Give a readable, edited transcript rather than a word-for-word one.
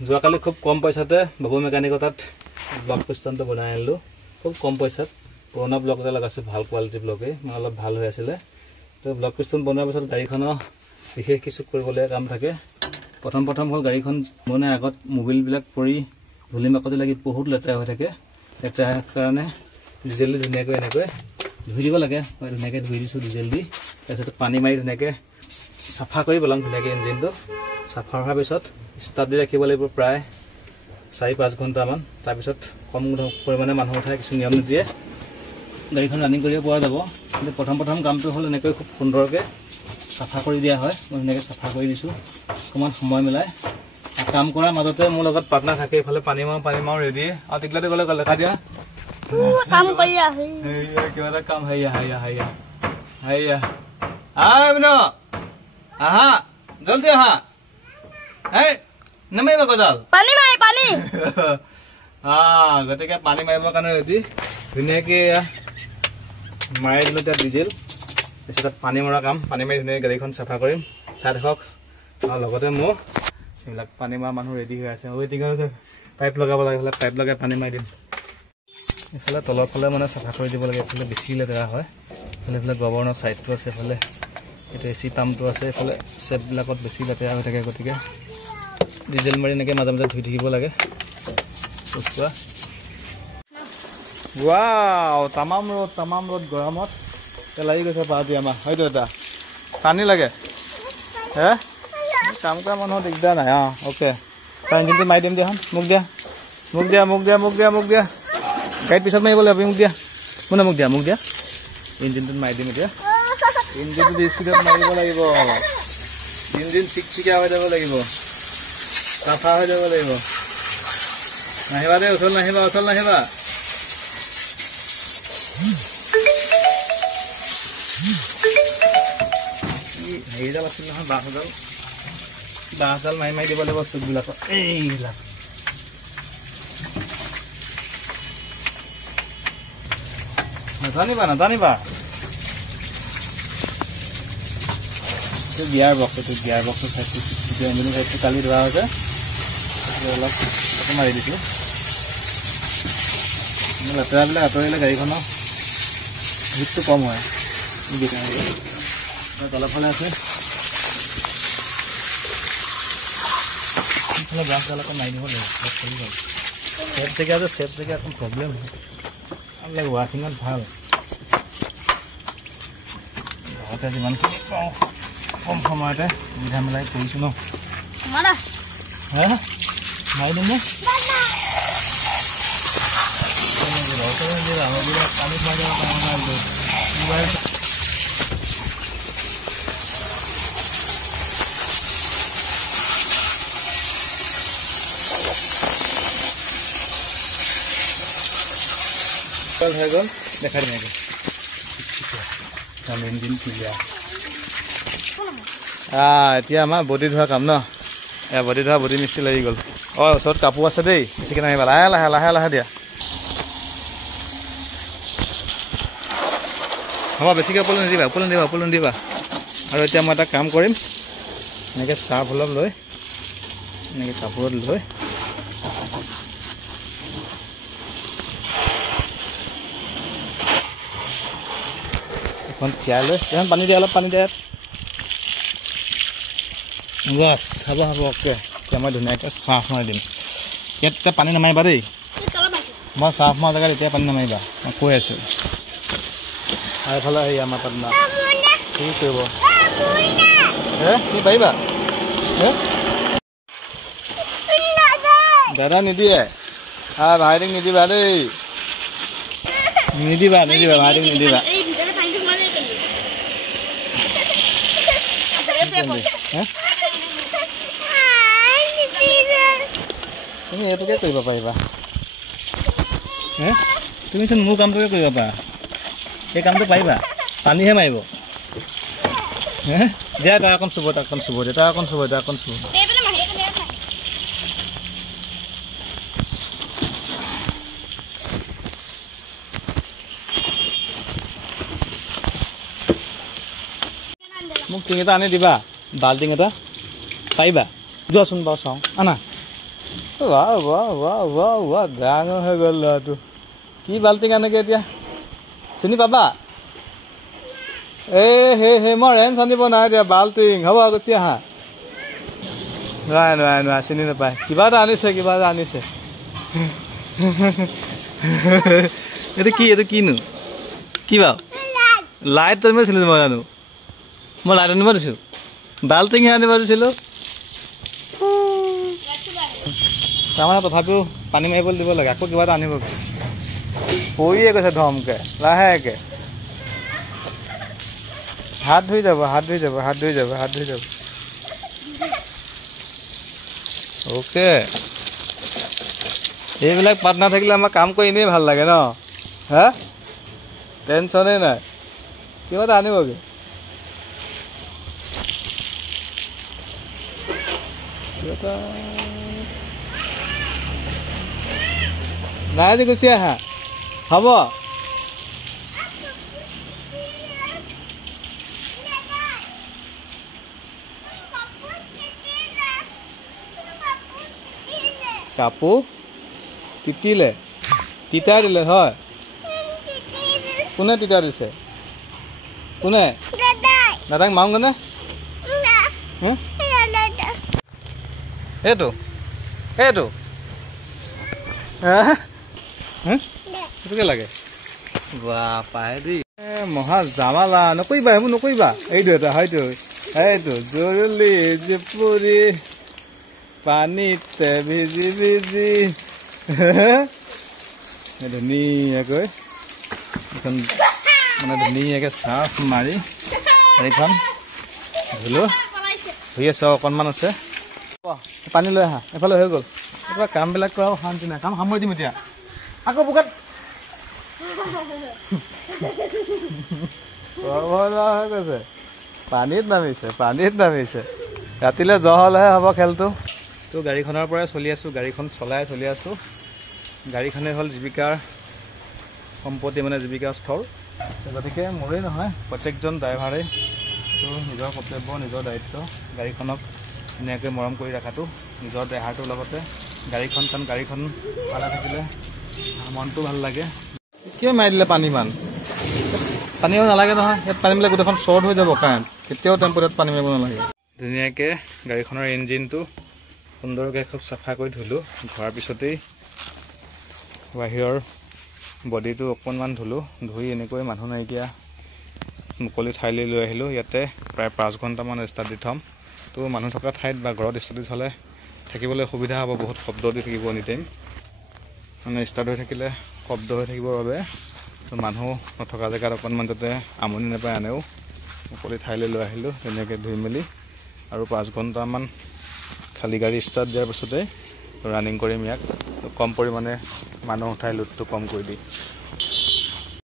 যোৱাকালি খুব কম পইচাতে বাবু মেকানিকৰ তাত ব্লক পিষ্টনটো বনাই আনিলোঁ খুব কম পইচাত পুৰণা ব্লক এটা লগাইছে ভাল কোৱালিটি ব্লকেই মানে অলপ ভাল হৈ আছিলে তো ব্লক পিষ্টন বনোৱাৰ পিছত গাড়ীখনৰ বিশেষ কিছু কৰিবলৈ কাম থাকে প্ৰথম হ'ল গাড়ীখন মানে আগত মোবিলবিলাক পৰি ধূলি মাকতি লাগি বহুত লেতেৰা হৈ থাকে লেতেৰা কাৰণে ডিজেল দি ধুনীয়াকৈ এনেকৈ ধুই দিব লাগে মই ধুনীয়াকৈ ধুই দিছোঁ ডিজেল দি তাৰপিছত পানী মাৰি ধুনীয়াকৈ চাফা কৰি পেলাম ধুনীয়াকৈ ইঞ্জিনটো চাফা হোৱাৰ পিছত ষ্টাৰ্ট দি ৰাখিব লাগিব প্ৰায় 4-5 ঘণ্টামান তাৰপিছত কম পৰিমাণে মানুহ উঠাই কিছু নিয়ম নীতিয়ে গাড়ীখন ৰানিং কৰিব পৰা যাব কিন্তু প্ৰথম কামটো হ'ল এনেকৈ খুব সুন্দৰকৈ চাফা কৰি দিয়া হয় মই ধুনীয়াকৈ চাফা কৰি দিছোঁ অকণমান সময় মিলাই কাম কৰাৰ মাজতে মোৰ লগত পাৰ্টনাৰ থাকে এইফালে পানী মাৰো ৰেডি আৰু টিকলাতে গ'লে লেখা দিয়া কাম কৰি আহি কিবা এটা কাম হাইয়া আহা জলদি আহা নামাৰিবা গজাল পানী গতিকে পানী মাৰিবৰ কাৰণে ৰেডি ধুনীয়াকৈ মাৰি দিলোঁ এতিয়া ডিজেল তাৰপিছত পানী মৰা কাম পানী মাৰি ধুনীয়াকৈ গাড়ীখন চাফা কৰিম চাই থাকক আৰু লগতে মোৰ এইবিলাক পানী মৰা মানুহ ৰেডি হৈ আছে ৱেটিং আছে পাইপ লগাব লাগে এইফালে পাইপ লগাই পানী মাৰি দিম এইফালে তলৰ ফালে মানে চাফা কৰি দিব লাগে এইফালে বেছি লেতেৰা হয় এইফালে গভৰ্ণৰ ছাইডটো আছে এইফালে এইটো এচি পাম্পটো আছে এইফালে চেপবিলাকত বেছি লেতেৰা হৈ থাকে গতিকে ডিজেল মাৰি এনেকৈ মাজে মাজে ধুই থাকিব লাগে ৱাও তামাম ৰ'দ গৰমত পেলাই গৈছে পাহাৰটো আমাৰ হয়তো এটা পানী লাগে হে কাম কৰা মানুহৰ দিগদাৰ নাই অ'কে ইঞ্জিনটো মাৰি দিম দিয়াখন মোক দিয়া গাড়ীত পিছত মাৰিব লাগিব মোক দিয়া মোক দিয়া ইঞ্জিনটোত মাৰি দিম এতিয়া ইঞ্জিনটো স্পীডত মাৰিব লাগিব ইঞ্জিন চিকচিকা হৈ যাব লাগিব চাফা হৈ যাব লাগিব নাহিবা দে ওচৰত নাহিবা হেৰিডাল আছিল নহয় বাঁহডাল মাৰি দিব লাগিব চুকবিলাকত এইবিলাক নাজানিবা গিয়াৰ বক্সটো চাইছোঁ কালি ধৰা হৈছে অলপ মাৰি দিছোঁ লেতেৰাবিলাক আঁতৰিলে গাড়ীখনৰ হিটটো কম হয় তলৰ ফালে আছে এইফালে ব্ৰাছডাল আকৌ মাৰি দিব লাগিব চেপ জেগা অকণ প্ৰব্লেম হয় এইবিলাক ৱাশ্বিঙত ভাল ঘৰতে যিমানখিনি পাওঁ কম সময়তে সুবিধা মিলাই কৰিছোঁ ন হে মাৰি দিম পানী মোবাইল হৈ গ'ল দেখাই দিম ইঞ্জিন ক্লিয়াৰ এতিয়া আমাৰ বডি ধোৱা কাম ন বডি মিস্ত্ৰী লাগি গ'ল ওচৰত কাপোৰ আছে দেই বেছিকৈ নাহিবা লাহে দিয়া হ'ব বেছিকৈ ওপৰলৈ নিদিবা আৰু এতিয়া মই এটা কাম কৰিম এনেকৈ চাৰ্ফ অলপ লৈ এনেকৈ কাপোৰত লৈ এখন তিয়াই লৈ এখন পানী দিয়া অলপ বছ হ'ব অ'কে এতিয়া মই ধুনীয়াকৈ চাৰ্ফ মাৰি দিম ইয়াত এতিয়া পানী নামাৰিবা দেই মই চাৰ্ফ মৰা জেগাত এতিয়া পানী নামাৰিবা মই কৈ আছোঁ আৰু এইফালে আহি আমাৰ তাত না কি কৰিব কি পাৰিবা দাদা নিদিয়ে ভাইটিক নিদিবা দেই ভাইটিক নিদিবা তুমি এইটোকে কৰিব পাৰিবা তুমিচোন মোৰ কামটোকে কৰিব পাৰা এই কামটো পাৰিবা পানীহে মাৰিব দিয়া তাৰ অকণ চুব মোক টিং এটা আনি দিবা বাল্টিং এটা পাৰিবা যোৱাচোন বাৰু চাওঁ আনা বাহ বাহ বাহ বাহ বাহ ডাঙৰ হৈ গ'ল ল'ৰাটো কি বাল্টিং আনেগে এতিয়া চিনি পাবা হে মই ৰেঞ্চ আনিব নাই দিয়া বাল্টিং হ'ব গুচি আহা নোৱাৰে চিনি নাপায় কিবা এটা আনিছে এইটো কিনো কি বাৰু লাইট আনিব দিছিলো মই জানো মই লাইট আনিব দিছোঁ বাল্টিংহে আনিব দিছিলোঁ তাৰমানে তথাপিও পানী মাৰিবলৈ দিব লাগে আকৌ কিবা এটা আনিব পৰিয়ে গৈছে ধমকে লাহেকে হাত ধুই যাব অ'কে এইবিলাক পাৰ্টনাৰ থাকিলে আমাৰ কাম কৰি এনেই ভাল লাগে ন হা টেনশ্যনেই নাই কিবা এটা আনিবগৈ নাই আজি গুচি আহা হ'ব কাপোৰ তিতিলে তিতাই দিলে হয় কোনে তিতা দিছে কোনে দাদাক মাৰোগৈনে এইটোকে লাগে বাহ পাই দেই মহা জামালা নকৰিবা এইবোৰ নকৰিবা এইটো এটা এইটো জৰুৰী জুপুৰি পানীতে ভিজি ধুনীয়াকৈ এখন মানে ধুনীয়াকৈ চাৰ্ফ মাৰি এইখন ধুলো ধুই আছে অকণমান আছে পানী লৈ আহা এফালে হৈ গ'ল কিবা কামবিলাক কৰাও শান্তি নাই কাম সামৰি দিম এতিয়া আকৌ বোকাত হৈ গৈছে পানীত নামিছে ৰাতিলৈ জ্বৰ হ'লেহে হ'ব খেলটো তো গাড়ীখনৰ পৰাই গাড়ীখন চলাই চলি আছোঁ গাড়ীখনেই হ'ল জীৱিকাৰ সম্পত্তি মানে জীৱিকাৰ স্থল গতিকে মোৰেই নহয় প্ৰত্যেকজন ড্ৰাইভাৰেই এইটো নিজৰ কৰ্তব্য নিজৰ দায়িত্ব গাড়ীখনক ধুনীয়াকৈ মৰম কৰি ৰখাটো নিজৰ দেহাটোৰ লগতে গাড়ীখন কাৰণ গাড়ীখন ভালে থাকিলে মনটো ভাল লাগে কিয় মাৰি দিলে পানীও নালাগে নহয় ইয়াত পানী মিলে গোটেইখন শ্বৰ্ট হৈ যাব কাৰেণ্ট কেতিয়াও টেম্পোত পানী মাৰিব নালাগে ধুনীয়াকৈ গাড়ীখনৰ ইঞ্জিনটো সুন্দৰকৈ খুব চাফা কৰি ধুলোঁ ধোৱাৰ পিছতেই বাহিৰৰ বডিটো অকণমান ধুলোঁ ধুই এনেকৈ মানুহ নাইকিয়া মুকলি ঠাইলৈ লৈ আহিলোঁ ইয়াতে প্ৰায় 5 ঘণ্টামান ষ্টাৰ্ট দি থ'ম তো মানুহ থকা ঠাইত বা ঘৰত ষ্টাৰ্ট দি থ'লে থাকিবলৈ সুবিধা হ'ব বহুত শব্দ দি থাকিব এনি টাইম মানে ষ্টাৰ্ট হৈ থাকিলে শব্দ হৈ থাকিবৰ বাবে তো মানুহ নথকা জেগাত অকণমান যাতে আমনি নাপায় আনেও মুকলি ঠাইলৈ লৈ আহিলোঁ ধুনীয়াকৈ ধুই মেলি আৰু 5 ঘণ্টামান খালী গাড়ী ষ্টাৰ্ট দিয়াৰ পিছতে ৰানিং কৰিম ইয়াক কম পৰিমাণে মানুহ উঠাই লোডটো কম কৰি দি